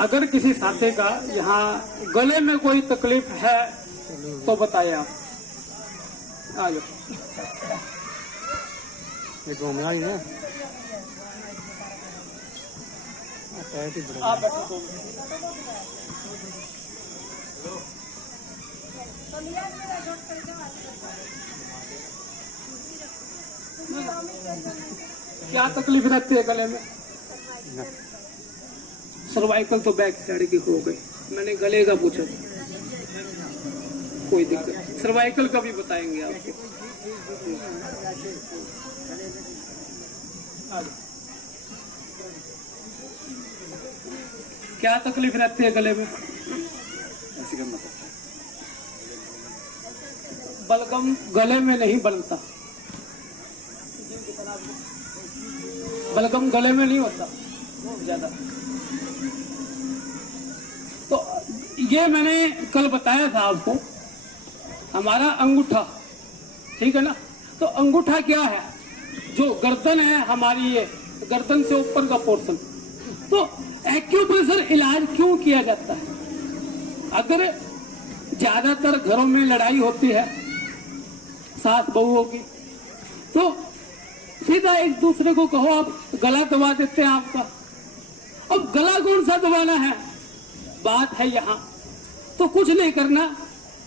अगर किसी साथी का यहाँ गले में कोई तकलीफ है तो बताइए आप। आ जाओ। आप बैठो। क्या तकलीफ रहती है गले में? सर्वाइकल तो बैक साइड की हो गई, मैंने गले का पूछा। कोई दिक्कत, सर्वाइकल का भी बताएंगे आपको। क्या तकलीफ रहती है गले में? बलगम गले में नहीं बनता, बलगम गले में नहीं होता ज्यादा। तो ये मैंने कल बताया था आपको, हमारा अंगूठा, ठीक है ना। तो अंगूठा क्या है? जो गर्दन है हमारी, ये गर्दन से ऊपर का पोर्शन। तो एक्यूप्रेशर इलाज क्यों किया जाता है? अगर ज्यादातर घरों में लड़ाई होती है सास बहुओं की, तो सीधा एक दूसरे को कहो आप गला दबा देते हैं आपका। अब गला कौन सा दबाना है? बात है यहाँ। तो कुछ नहीं करना,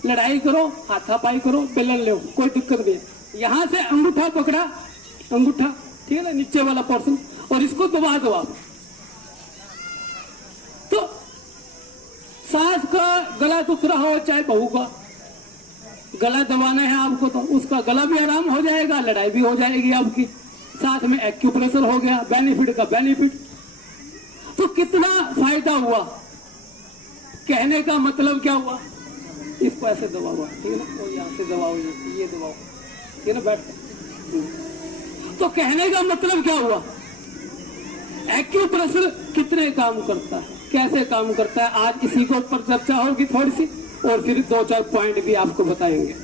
लड़ाई करो, हाथापाई करो, बेलन लो, कोई दिक्कत नहीं। यहाँ से अंगूठा पकड़ा, अंगूठा ठीक है ना, नीचे वाला पोर्शन, और इसको दबा दो आप। तो सास का गला दुख रहा हो चाहे बहू का, गला दबाना है आपको, तो उसका गला भी आराम हो जाएगा, लड़ाई भी हो जाएगी आपकी, साथ में एक्यूप्रेशर हो गया, बेनिफिट का बेनिफिट। तो कितना फायदा हुआ? कहने का मतलब क्या हुआ? इसको ऐसे दबाओ, ठीक है ना, और यहाँ से दबाओ, ये दबाओ, ठीक है ना, बैठ। तो कहने का मतलब क्या हुआ? एक्यूप्रेशर कितने काम करता है, कैसे काम करता है, आज इसी के ऊपर चर्चा होगी थोड़ी सी, और फिर 2-4 पॉइंट भी आपको बताएंगे।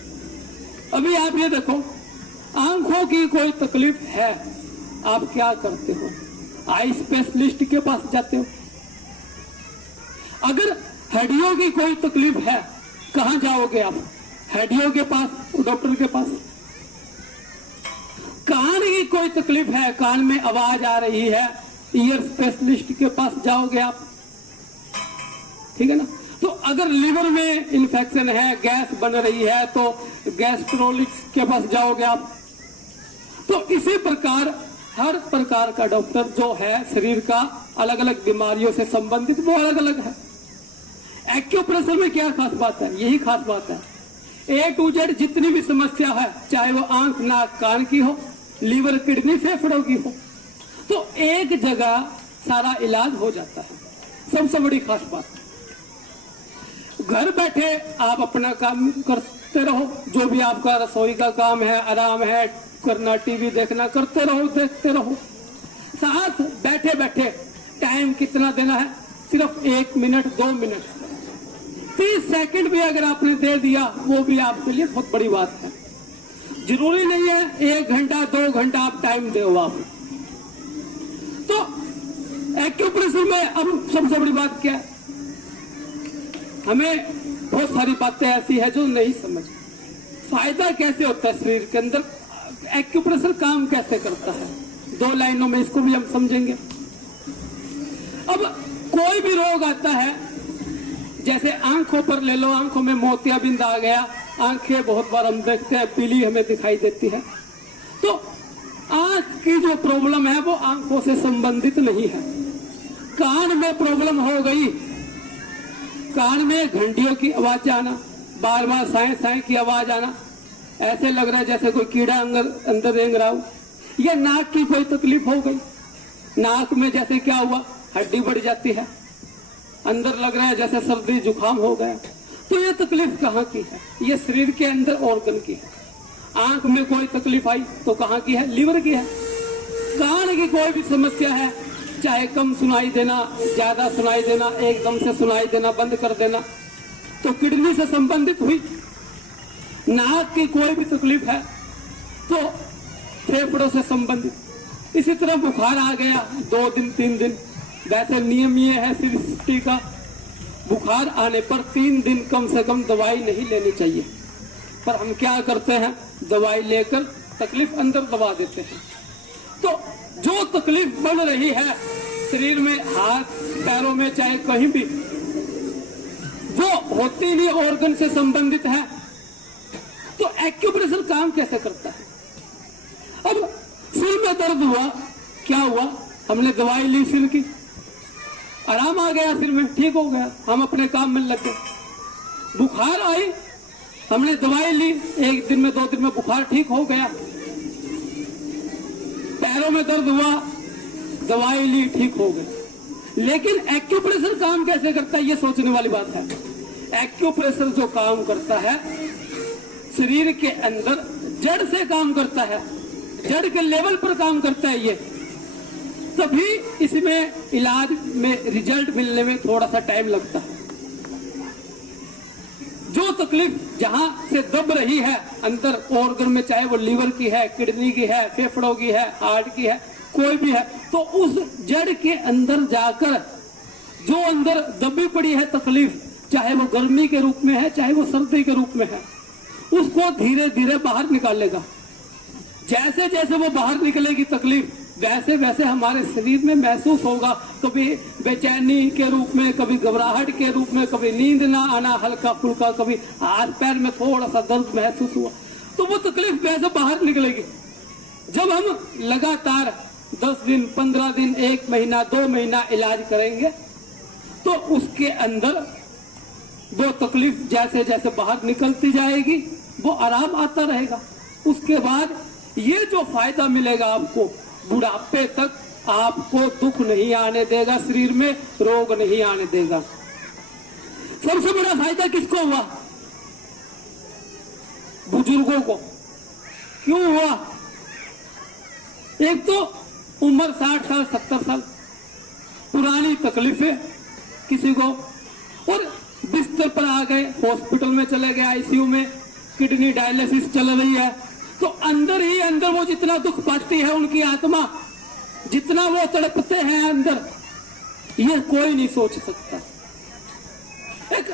अभी आप ये देखो, आंखों की कोई तकलीफ है, आप क्या करते हो? आई स्पेशलिस्ट के पास जाते हो। अगर हड्डियों की कोई तकलीफ है, कहां जाओगे आप? हड्डियों के पास, डॉक्टर के पास। कान की कोई तकलीफ है, कान में आवाज आ रही है, ईयर स्पेशलिस्ट के पास जाओगे आप, ठीक है ना। तो अगर लिवर में इन्फेक्शन है, गैस बन रही है, तो गैस्ट्रोलिस्ट के पास जाओगे आप। तो इसी प्रकार हर प्रकार का डॉक्टर जो है शरीर का अलग अलग बीमारियों से संबंधित, वो अलग अलग है। एक्यूप्रेशर में क्या खास बात है? यही खास बात है, A to Z जितनी भी समस्या है, चाहे वो आंख, नाक, कान की हो, लीवर, किडनी, फेफड़ों की हो, तो एक जगह सारा इलाज हो जाता है। सबसे बड़ी खास बात, घर बैठे आप अपना काम करते रहो, जो भी आपका रसोई का काम है, आराम है करना, टीवी देखना, करते रहो, देखते रहो। साथ बैठे बैठे टाइम कितना देना है? सिर्फ 1 मिनट, 2 मिनट, 30 सेकंड भी अगर आपने दे दिया, वो भी आपके लिए बहुत बड़ी बात है। जरूरी नहीं है 1 घंटा 2 घंटा आप टाइम दो आप। तो एक्यूप्रेशर में अब सबसे बड़ी बात क्या है? हमें बहुत सारी बातें ऐसी है जो नहीं समझ। फायदा कैसे होता है शरीर के अंदर, एक्यूप्रेशर काम कैसे करता है, 2 लाइनों में इसको भी हम समझेंगे। अब कोई भी रोग आता है, जैसे आंखों पर ले लो, आंखों में मोतियाबिंद आ गया, आंखें बहुत बार हम देखते हैं पीली हमें दिखाई देती है। तो आंख की जो प्रॉब्लम है वो आंखों से संबंधित नहीं है। कान में प्रॉब्लम हो गई, कान में घंटियों की आवाज आना, बार बार साए साए की आवाज आना, ऐसे लग रहा है जैसे कोई कीड़ा अंदर रेंग रहा हो। या नाक की कोई तकलीफ हो गई, नाक में जैसे क्या हुआ, हड्डी बढ़ जाती है, अंदर लग रहा है जैसे सर्दी जुकाम हो गया। तो ये तकलीफ कहाँ की है? ये शरीर के अंदर ऑर्गन की है। आंख में कोई तकलीफ आई तो कहाँ की है? लीवर की है। कान की कोई भी समस्या है, चाहे कम सुनाई देना, ज्यादा सुनाई देना, एकदम से सुनाई देना बंद कर देना, तो किडनी से संबंधित हुई। नाक की कोई भी तकलीफ है तो फेफड़ों से संबंधित। इसी तरह बुखार आ गया 2 दिन 3 दिन, वैसे नियम ये है सृष्टि का, बुखार आने पर 3 दिन कम से कम दवाई नहीं लेनी चाहिए, पर हम क्या करते हैं, दवाई लेकर तकलीफ अंदर दबा देते हैं। तो जो तकलीफ बढ़ रही है शरीर में, हाथ पैरों में, चाहे कहीं भी, वो होती नहीं ऑर्गन से संबंधित है। तो एक्यूप्रेशर काम कैसे करता है? अब सिर में दर्द हुआ, क्या हुआ, हमने दवाई ली सिर की, आराम आ गया, सिर में ठीक हो गया, हम अपने काम में लग गए। बुखार आई, हमने दवाई ली, 1 दिन में 2 दिन में बुखार ठीक हो गया। पैरों में दर्द हुआ, दवाई ली, ठीक हो गई। लेकिन एक्यूप्रेशर काम कैसे करता है, ये सोचने वाली बात है। एक्यूप्रेशर जो काम करता है शरीर के अंदर जड़ से काम करता है, जड़ के लेवल पर काम करता है ये, तभी इसमें इलाज में रिजल्ट मिलने में थोड़ा सा टाइम लगता है। जो तकलीफ जहां से दब रही है अंदर ऑर्गन में, चाहे वो लीवर की है, किडनी की है, फेफड़ों की है, हार्ट की है, कोई भी है, तो उस जड़ के अंदर जाकर जो अंदर दबी पड़ी है तकलीफ, चाहे वो गर्मी के रूप में है, चाहे वो सर्दी के रूप में है, उसको धीरे धीरे बाहर निकालेगा। जैसे जैसे वो बाहर निकलेगी तकलीफ, वैसे वैसे हमारे शरीर में महसूस होगा, कभी बेचैनी के रूप में, कभी घबराहट के रूप में, कभी नींद ना आना हल्का फुल्का, कभी हाथ पैर में थोड़ा सा दर्द महसूस हुआ, तो वो तकलीफ वैसे बाहर निकलेगी। जब हम लगातार 10 दिन, 15 दिन, 1 महीना, 2 महीना इलाज करेंगे, तो उसके अंदर वो तकलीफ जैसे जैसे बाहर निकलती जाएगी, वो आराम आता रहेगा। उसके बाद ये जो फायदा मिलेगा आपको, बुढ़ापे तक आपको दुख नहीं आने देगा, शरीर में रोग नहीं आने देगा। सबसे बड़ा फायदा किसको हुआ? बुजुर्गों को। क्यों हुआ? एक तो उम्र 60 साल 70 साल, पुरानी तकलीफें किसी को, और बिस्तर पर आ गए, हॉस्पिटल में चले गए, आईसीयू में, किडनी डायलिसिस चल रही है, तो अंदर ही अंदर वो जितना दुख पाती है उनकी आत्मा, जितना वो तड़पते हैं अंदर, ये कोई नहीं सोच सकता। एक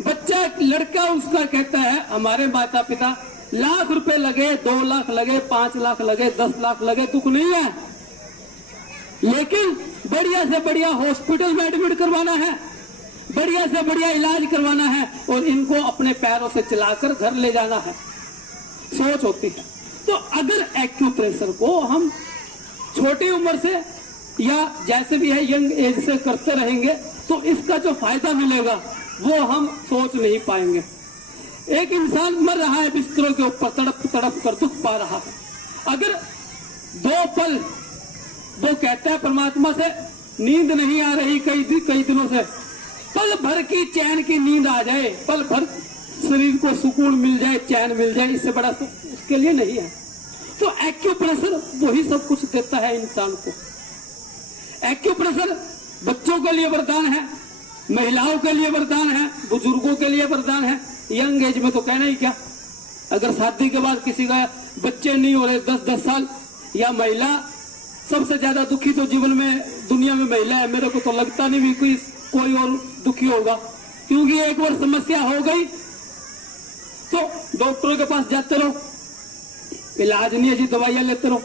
बच्चा, एक लड़का उसका कहता है, हमारे माता पिता लाख रुपए लगे, 2 लाख लगे, 5 लाख लगे, 10 लाख लगे, दुख नहीं है, लेकिन बढ़िया से बढ़िया हॉस्पिटल में एडमिट करवाना है, बढ़िया से बढ़िया इलाज करवाना है, और इनको अपने पैरों से चलाकर घर ले जाना है, सोच होती है। तो अगर एक्यूप्रेशर को हम छोटी उम्र से या जैसे भी है यंग एज से करते रहेंगे, तो इसका जो फायदा मिलेगा वो हम सोच नहीं पाएंगे। एक इंसान मर रहा है बिस्तरों के ऊपर, तड़प तड़प कर दुख पा रहा है, अगर 2 पल वो कहता है परमात्मा से, नींद नहीं आ रही कई दिनों से, पल भर की चैन की नींद आ जाए, पल भर शरीर को सुकून मिल जाए, चैन मिल जाए, इससे बड़ा उसके लिए नहीं है। तो एक्यूप्रेशर वही सब कुछ देता है इंसान को। एक्यूप्रेशर बच्चों के लिए वरदान है, महिलाओं के लिए वरदान है, बुजुर्गों के लिए वरदान है, यंग एज में तो कहना ही क्या। अगर शादी के बाद किसी का बच्चे नहीं हो रहे 10-10 साल, या महिला सबसे ज्यादा दुखी तो जीवन में दुनिया में महिला है, मेरे को तो लगता नहीं भी कोई और दुखी होगा, क्योंकि एक बार समस्या हो गई तो डॉक्टरों के पास जाते रहो, इलाज नहीं है जी, दवाइयां लेते रहो,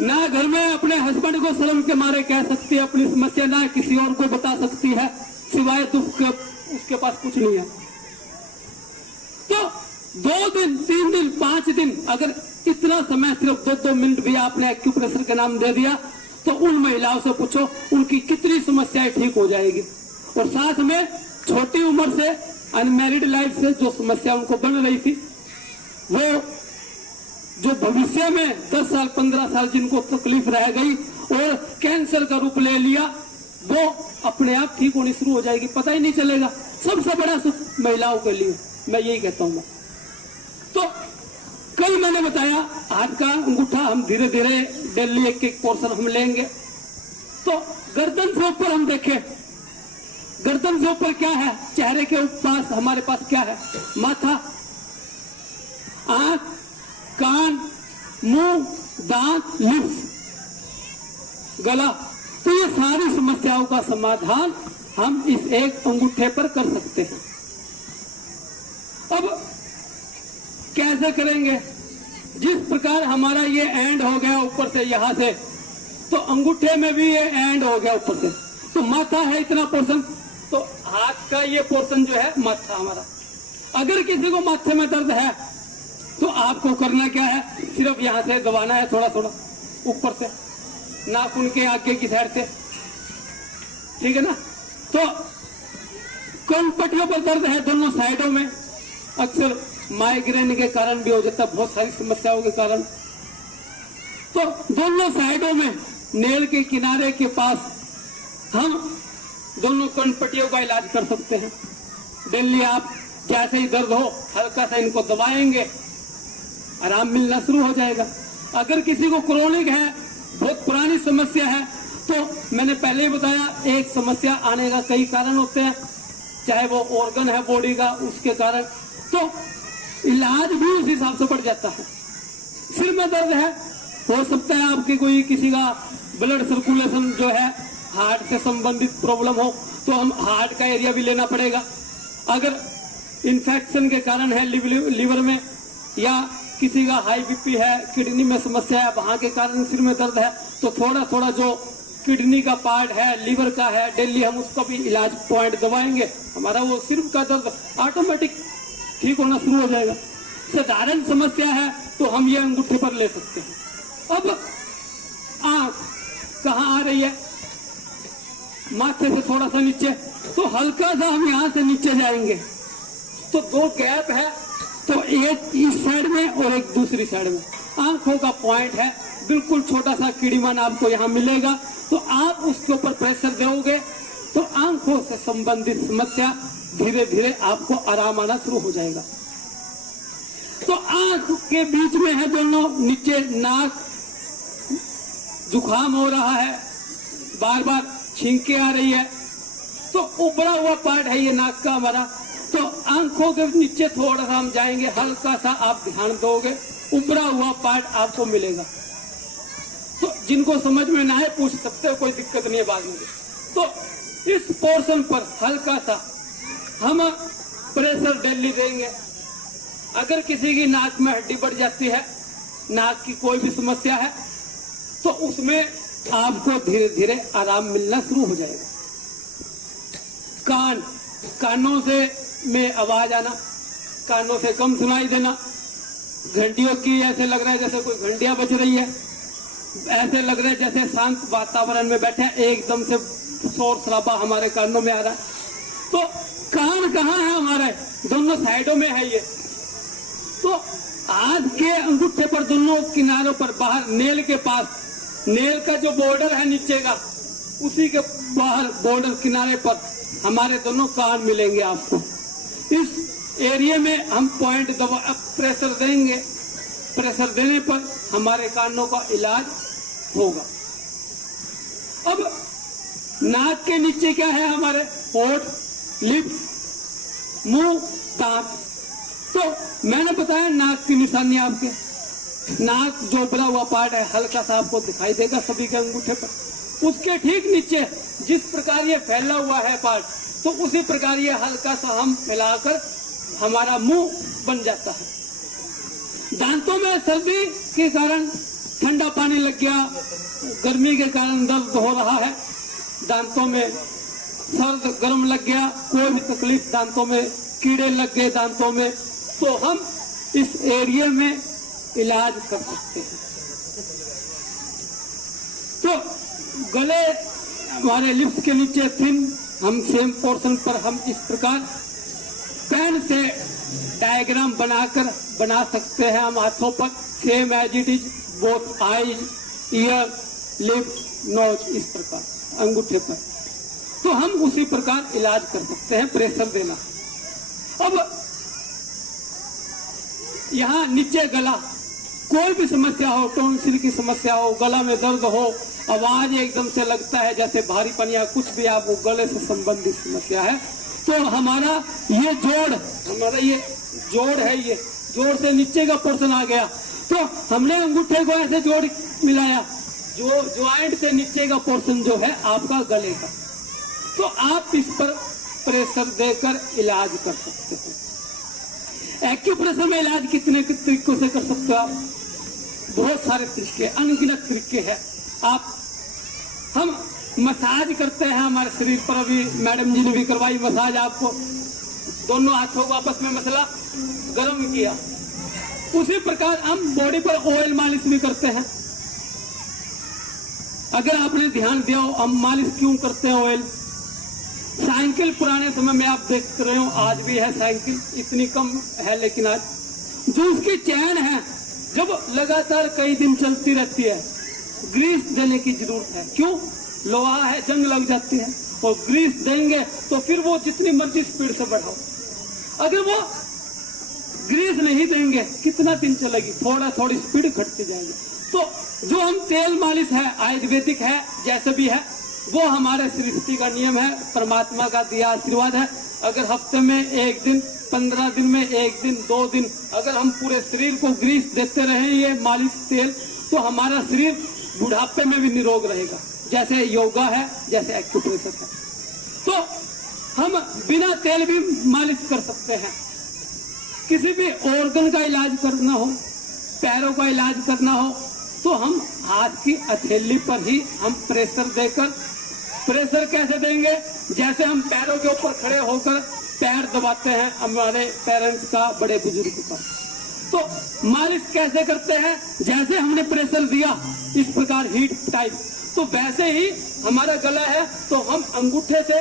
ना घर में अपने हस्बैंड को शर्म के मारे कह सकती है अपनी समस्या, ना किसी और को बता सकती है, सिवाय दुख के उसके पास कुछ नहीं है। तो 2 दिन, 3 दिन, 5 दिन, अगर इतना समय सिर्फ 2-2 मिनट भी आपने एक्यूप्रेशर के नाम दे दिया, तो उन महिलाओं से पूछो उनकी कितनी समस्याएं ठीक हो जाएगी। और साथ में छोटी उम्र से अनमैरिड लाइफ से जो समस्या उनको बन रही थी, वो जो भविष्य में 10 साल 15 साल जिनको तकलीफ रह गई और कैंसर का रूप ले लिया, वो अपने आप ठीक होनी शुरू हो जाएगी, पता ही नहीं चलेगा। सबसे बड़ा सुख महिलाओं के लिए, मैं यही कहता हूँ। तो कल मैंने बताया हाथ का अंगूठा हम धीरे धीरे डेली एक पोर्शन हम लेंगे। तो गर्दन से ऊपर हम देखें, गर्दन से ऊपर क्या है, चेहरे के पास हमारे पास क्या है, माथा, आंख, कान, मुंह, दांत, लिप्स, गला, तो ये सारी समस्याओं का समाधान हम इस एक अंगूठे पर कर सकते हैं। अब कैसे करेंगे? जिस प्रकार हमारा ये एंड हो गया ऊपर से यहां से, तो अंगूठे में भी ये एंड हो गया ऊपर से। तो माथा है इतना पोर्शन, तो हाथ का ये पोर्शन जो है माथा हमारा। अगर किसी को माथे में दर्द है तो आपको करना क्या है, सिर्फ यहां से दबाना है थोड़ा थोड़ा ऊपर से, नाखून के आगे की साइड से, ठीक है ना। तो कनपट्टियों पर दर्द है दोनों साइडों में, अक्सर माइग्रेन के कारण भी हो जाता है, बहुत सारी समस्याओं के कारण। तो दोनों साइडों में नेल के किनारे के पास हम दोनों कनपट्टियों का इलाज कर सकते हैं। डेली आप जैसे ही दर्द हो हल्का सा इनको दबाएंगे, आराम मिलना शुरू हो जाएगा। अगर किसी को क्रोनिक है, बहुत पुरानी समस्या है, तो मैंने पहले ही बताया एक समस्या आने का कई कारण होते हैं, चाहे वो ऑर्गन है बॉडी का उसके कारण, तो इलाज भी उस हिसाब से बढ़ जाता है। सिर में दर्द है, हो सकता है आपके कोई किसी का ब्लड सर्कुलेशन जो है हार्ट से संबंधित प्रॉब्लम हो, तो हम हार्ट का एरिया भी लेना पड़ेगा। अगर इन्फेक्शन के कारण है लीवर में, या किसी का हाई बीपी है, किडनी में समस्या है, वहां के कारण सिर में दर्द है, तो थोड़ा थोड़ा जो किडनी का पार्ट है, लीवर का है, डेली हम उसका भी इलाज पॉइंट दबाएंगे, हमारा वो सिर का दर्द ऑटोमेटिक ठीक होना शुरू हो जाएगा। साधारण समस्या है तो हम ये अंगूठे पर ले सकते हैं। अब आंख कहाँ आ रही है? माथे से थोड़ा सा नीचे, तो हल्का सा हम यहाँ से नीचे जाएंगे, तो दो गैप है, तो एक इस साइड में और एक दूसरी साइड में। आंखों का पॉइंट है, बिल्कुल छोटा सा कीड़ीमान आपको यहाँ मिलेगा, तो आप उसके ऊपर प्रेशर दोगे तो आंखों से संबंधित समस्या धीरे धीरे आपको आराम आना शुरू हो जाएगा। तो आंख के बीच में है दोनों, नीचे नाक, जुकाम हो रहा है, बार बार छींके आ रही है, तो उभरा हुआ पार्ट है ये नाक का हमारा। तो आंखों के नीचे थोड़ा सा हम जाएंगे, हल्का सा आप ध्यान दोगे, उभरा हुआ पार्ट आपको मिलेगा। तो जिनको समझ में ना आए पूछ सकते हो, कोई दिक्कत नहीं है बाद में। तो इस पोर्शन पर हल्का सा हम प्रेशर डेली देंगे। अगर किसी की नाक में हड्डी बढ़ जाती है, नाक की कोई भी समस्या है, तो उसमें आपको धीरे धीरे आराम मिलना शुरू हो जाएगा। कानों से में आवाज आना, कानों से कम सुनाई देना, घंटियों की ऐसे लग रहा है जैसे कोई घंटियां बज रही है, ऐसे लग रहा है जैसे शांत वातावरण में बैठे हैं, एकदम से शोर शराबा हमारे कानों में आ रहा है। तो कान कहाँ है हमारे? दोनों साइडों में है ये। तो हाथ के अंगूठे पर दोनों किनारों पर बाहर नेल के पास, नेल का जो बॉर्डर है नीचे का, उसी के बाहर बॉर्डर किनारे पर हमारे दोनों कान मिलेंगे आपको। इस एरिया में हम पॉइंट दबा प्रेशर देंगे, प्रेशर देने पर हमारे कानों का इलाज होगा। अब नाक के नीचे क्या है हमारे? होठ, लिप्स, मुंह, दांत। तो मैंने बताया नाक की निशानी आपके, नाक जो उभरा हुआ पार्ट है हल्का सा आपको दिखाई देगा सभी के अंगूठे पर। उसके ठीक नीचे जिस प्रकार ये फैला हुआ है पार्ट, तो उसी प्रकार ये हल्का सा हम फैलाकर हमारा मुंह बन जाता है। दांतों में सर्दी के कारण ठंडा पानी लग गया, गर्मी के कारण दर्द हो रहा है, दांतों में सर्द गर्म लग गया, कोई भी तकलीफ, दांतों में कीड़े लग गए दांतों में, तो हम इस एरिया में इलाज कर सकते हैं। तो गले हमारे लिप्स के नीचे थिन, हम सेम पोर्शन पर हम इस प्रकार पेन से डायग्राम बना सकते हैं हम हाथों पर, same as it is, both eyes, ear, lips, nose, इस प्रकार अंगूठे पर। तो हम उसी प्रकार इलाज कर सकते हैं, प्रेशर देना। अब यहाँ नीचे गला, कोई भी समस्या हो, टॉन्सिल की समस्या हो, गला में दर्द हो, आवाज एकदम से लगता है जैसे भारीपन या कुछ भी आपको गले से संबंधित समस्या है, तो हमारा ये जोड़ है, ये जोड़ से नीचे का पोर्शन आ गया, तो हमने अंगूठे को ऐसे जोड़ मिलाया, जो ज्वाइंट से नीचे का पोर्शन जो है आपका गले का, तो आप इस पर प्रेशर देकर इलाज कर सकते हो। एक्यूप्रेशर में इलाज कितने तरीकों से कर सकते हो आप? बहुत सारे तरीके, अनगिनत तरीके हैं। हम मसाज करते हैं हमारे शरीर पर, अभी मैडम जी ने भी करवाई मसाज, आपको दोनों हाथों को आपस में मसला गर्म किया। उसी प्रकार हम बॉडी पर ऑयल मालिश भी करते हैं। अगर आपने ध्यान दिया हो, हम मालिश क्यों करते हैं ऑयल? साइकिल पुराने समय में आप देख रहे हो, आज भी है साइकिल, इतनी कम है लेकिन आज जो उसकी चैन है जब लगातार कई दिन चलती रहती है, ग्रीस देने की जरूरत है। क्यों? लोहा है, जंग लग जाती है, और ग्रीस देंगे तो फिर वो जितनी मर्जी स्पीड से बढ़ाओ। अगर वो ग्रीस नहीं देंगे कितना दिन चलेगी? थोड़ी स्पीड घटती जाएगी। तो जो हम तेल मालिश है, आयुर्वेदिक है, जैसे भी है, वो हमारे सृष्टि का नियम है, परमात्मा का दिया आशीर्वाद है। अगर हफ्ते में एक दिन, 15 दिन में एक दिन, 2 दिन अगर हम पूरे शरीर को ग्रीस देते रहे ये मालिश तेल, तो हमारा शरीर बुढ़ापे में भी निरोग रहेगा। जैसे योगा है, जैसे एक्यूप्रेशर है। तो हम बिना तेल भी मालिश कर सकते हैं। किसी भी ऑर्गन का इलाज करना हो, पैरों का इलाज करना हो, तो हम हाथ की हथेली पर ही हम प्रेशर देकर, प्रेशर कैसे देंगे? जैसे हम पैरों के ऊपर खड़े होकर पैर दबाते हैं हमारे पेरेंट्स का, बड़े बुजुर्ग का, तो मालिश कैसे करते हैं? जैसे हमने प्रेशर दिया इस प्रकार हीट टाइप, तो वैसे ही हमारा गला है तो हम अंगूठे से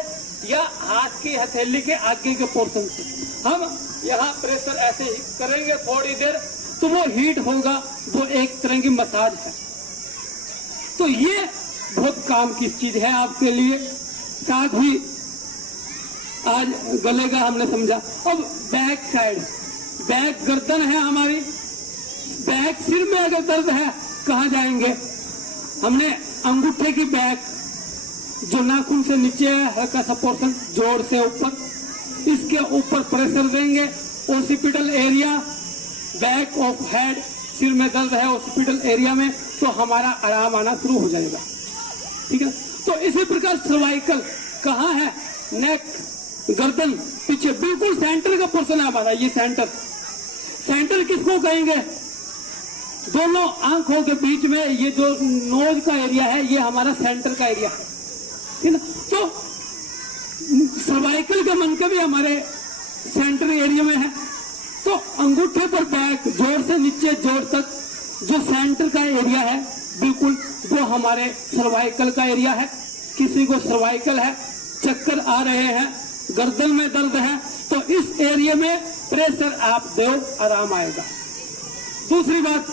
या हाथ की हथेली के आगे के पोर्शन से हम यहाँ प्रेशर ऐसे ही करेंगे थोड़ी देर, तो वो हीट होगा, वो एक तरह की मसाज है। तो ये बहुत काम की चीज है आपके लिए। साथ ही आज गले का हमने समझा। अब बैक साइड, बैक गर्दन है हमारी, बैक सिर में अगर दर्द है कहाँ जाएंगे? हमने अंगूठे की बैक, जो नाखून से नीचे है हल्का सा पोर्शन, जोड़ से ऊपर, इसके ऊपर प्रेशर देंगे। Occipital area, back of head, सिर में दर्द है ओसिपिटल एरिया में, तो हमारा आराम आना शुरू हो जाएगा। ठीक है। तो इसी प्रकार सर्वाइकल कहाँ है? नेक, गर्दन, पीछे बिल्कुल सेंटर का पोर्शन है हमारा। ये सेंटर, सेंटर किसको कहेंगे? दोनों आंखों के बीच में ये जो नोज का एरिया है, ये हमारा सेंटर का एरिया है। ठीक है। तो सर्वाइकल का मन का भी हमारे सेंटर एरिया में है। तो अंगूठे पर बैक, जोड़ से नीचे जोड़ तक जो सेंटर का एरिया है बिल्कुल, वो हमारे सर्वाइकल का एरिया है। किसी को सर्वाइकल है, चक्कर आ रहे हैं, गर्दन में दर्द है, तो इस एरिया में प्रेशर आप दो, आराम आएगा। दूसरी बात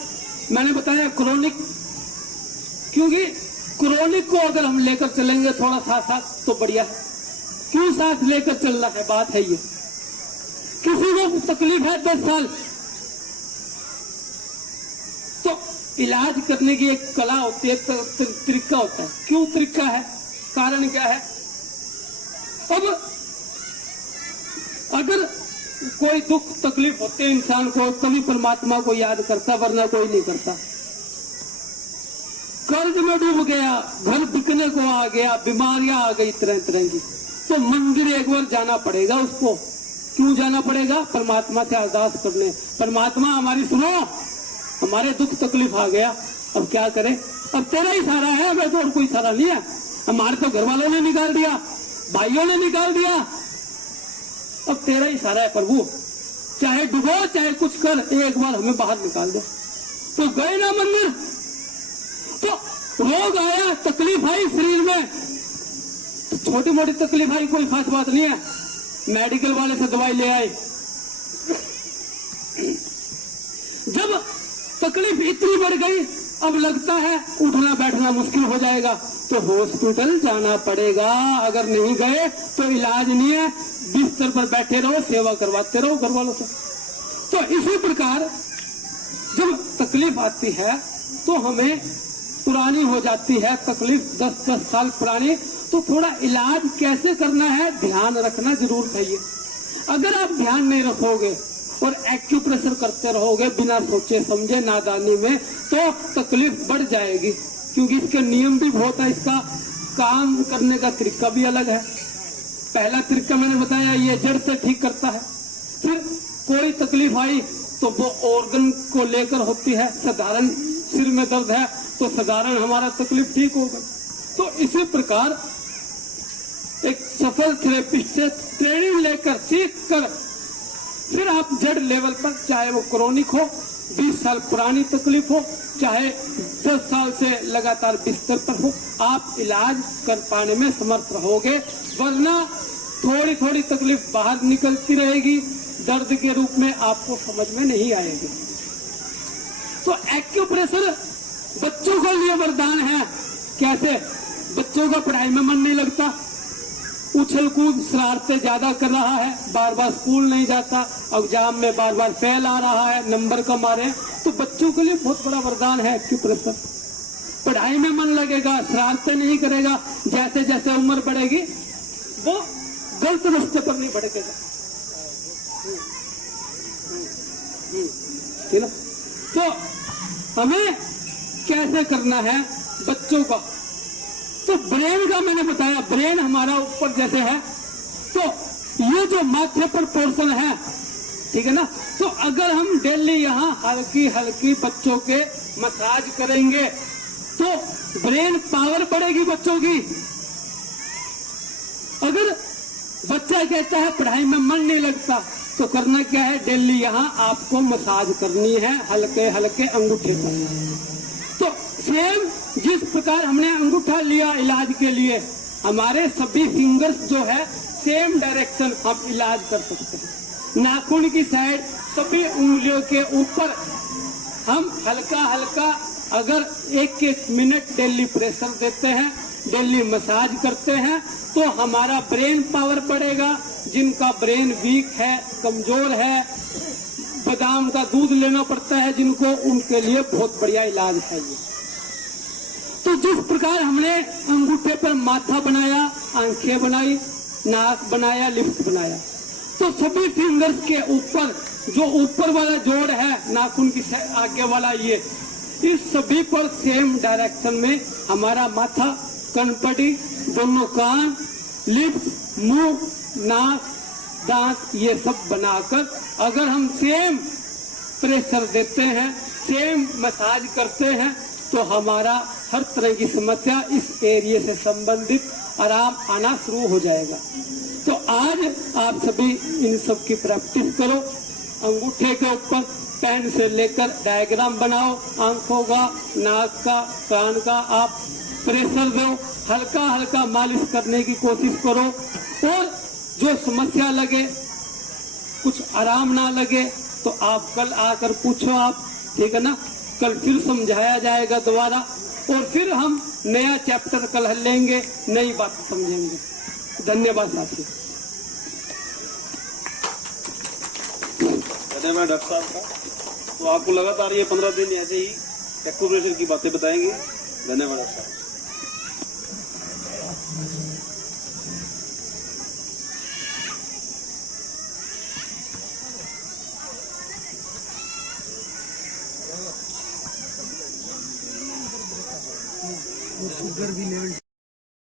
मैंने बताया क्रोनिक, क्योंकि क्रोनिक को अगर हम लेकर चलेंगे थोड़ा साथ साथ तो बढ़िया है। क्यों साथ लेकर चलना है? बात है ये, किसी को तकलीफ है 10 साल, तो इलाज करने की एक कला होती है, तरीका होता है। क्यों तरीका है? कारण क्या है? अब अगर कोई दुख तकलीफ होते है इंसान को, तभी परमात्मा को याद करता, वरना कोई नहीं करता। कर्ज में डूब गया, घर बिकने को आ गया, बीमारियां आ गई तरह तरह की, तो मंदिर एक बार जाना पड़ेगा उसको। क्यों जाना पड़ेगा? परमात्मा से अरदास करने, परमात्मा हमारी सुनो, हमारे दुख तकलीफ आ गया, अब क्या करें? अब तेरा ही सहारा है, हमें तो और कोई सहारा नहीं है। हमारे तो घर वालों ने निकाल दिया, भाइयों ने निकाल दिया, अब तेरा ही सहारा है प्रभु, चाहे डुबो चाहे कुछ कर, एक बार हमें बाहर निकाल दो। तो गए ना मंदिर, तो रोग आया, तकलीफ आई शरीर में, तो छोटी मोटी तकलीफ आई, कोई खास बात नहीं है, मेडिकल वाले से दवाई ले आए। जब तकलीफ इतनी बढ़ गई, अब लगता है उठना बैठना मुश्किल हो जाएगा, तो हॉस्पिटल जाना पड़ेगा। अगर नहीं गए तो इलाज नहीं है, बिस्तर पर बैठे रहो, सेवा करवाते रहो घर वालों से। तो इसी प्रकार जब तकलीफ आती है तो हमें पुरानी हो जाती है तकलीफ, 10-10 साल पुरानी, तो थोड़ा इलाज कैसे करना है ध्यान रखना जरूर चाहिए। अगर आप ध्यान नहीं रखोगे और एक्यूप्रेशर करते रहोगे बिना सोचे समझे, नादानी में, तो तकलीफ बढ़ जाएगी। क्योंकि इसके नियम भी बहुत है, इसका काम करने का तरीका भी अलग है। पहला तरीका मैंने बताया, ये जड़ से ठीक करता है। फिर कोई तकलीफ आई तो वो ऑर्गन को लेकर होती है। साधारण सिर में दर्द है तो साधारण हमारा तकलीफ ठीक होगा। तो इसी प्रकार एक सफल थेरेपिस्ट से ट्रेनिंग लेकर सीख कर फिर आप जड़ लेवल पर, चाहे वो क्रोनिक हो, 20 साल पुरानी तकलीफ हो, चाहे 10 साल से लगातार बिस्तर पर हो, आप इलाज कर पाने में समर्थ रहोगे। वरना थोड़ी थोड़ी तकलीफ बाहर निकलती रहेगी, दर्द के रूप में आपको समझ में नहीं आएगी। तो एक्यूप्रेशर बच्चों के लिए वरदान है। कैसे? बच्चों का पढ़ाई में मन नहीं लगता, उछल कूद शरारतें ज्यादा कर रहा है, बार बार स्कूल नहीं जाता, एग्जाम में बार बार फेल आ रहा है, नंबर कम आ रहे हैं, तो बच्चों के लिए बहुत बड़ा वरदान है एक्यूप्रेशर। पढ़ाई में मन लगेगा, शरारतें नहीं करेगा, जैसे जैसे उम्र बढ़ेगी वो गलत रास्ते पर नहीं भटकेगा। ठीक है? तो हमें कैसे करना है बच्चों का? तो ब्रेन का मैंने बताया, ब्रेन हमारा ऊपर जैसे है, तो ये जो माथे पर पोर्शन है, ठीक है ना, तो अगर हम डेली यहाँ हल्की हल्की बच्चों के मसाज करेंगे तो ब्रेन पावर बढ़ेगी बच्चों की। अगर बच्चा कहता है पढ़ाई में मन नहीं लगता, तो करना क्या है, डेली यहाँ आपको मसाज करनी है हल्के हल्के अंगूठे पर। तो सेम जिस प्रकार हमने अंगूठा लिया इलाज के लिए, हमारे सभी फिंगर्स जो है सेम डायरेक्शन हम इलाज कर सकते हैं। नाखून की साइड सभी उंगलियों के ऊपर हम हल्का हल्का अगर 1-1 मिनट डेली प्रेशर देते हैं, डेली मसाज करते हैं, तो हमारा ब्रेन पावर बढ़ेगा। जिनका ब्रेन वीक है, कमजोर है, बादाम का दूध लेना पड़ता है जिनको, उनके लिए बहुत बढ़िया इलाज है ये। तो जिस प्रकार हमने अंगूठे पर माथा बनाया, आंखें बनाई, नाक बनाया, लिप्स बनाया, तो सभी फिंगर्स के ऊपर जो ऊपर वाला जोड़ है नाखून की आगे वाला, ये इस सभी पर सेम डायरेक्शन में हमारा माथा, कनपटी, दोनों कान, लिप्स, मुंह, नाक, दांत, ये सब बनाकर अगर हम सेम प्रेशर देते हैं, सेम मसाज करते हैं, तो हमारा हर तरह की समस्या इस एरिया से संबंधित आराम आना शुरू हो जाएगा। तो आज आप सभी इन सब की प्रैक्टिस करो। अंगूठे के ऊपर पेन से लेकर डायग्राम बनाओ, आंखों का, नाक का, कान का, आप प्रेशर दो, हल्का हल्का मालिश करने की कोशिश करो। और जो समस्या लगे, कुछ आराम ना लगे, तो आप कल आकर पूछो आप, ठीक है ना? कल फिर समझाया जाएगा दोबारा, और फिर हम नया चैप्टर कल लेंगे, नई बात समझेंगे। धन्यवाद साथियों। धन्यवाद डॉक्टर साहब का। तो आपको लगातार ये 15 दिन ऐसे ही एक्यूप्रेशर की बातें बताएंगे। धन्यवाद डॉक्टर साहब। शुगर भी लेवल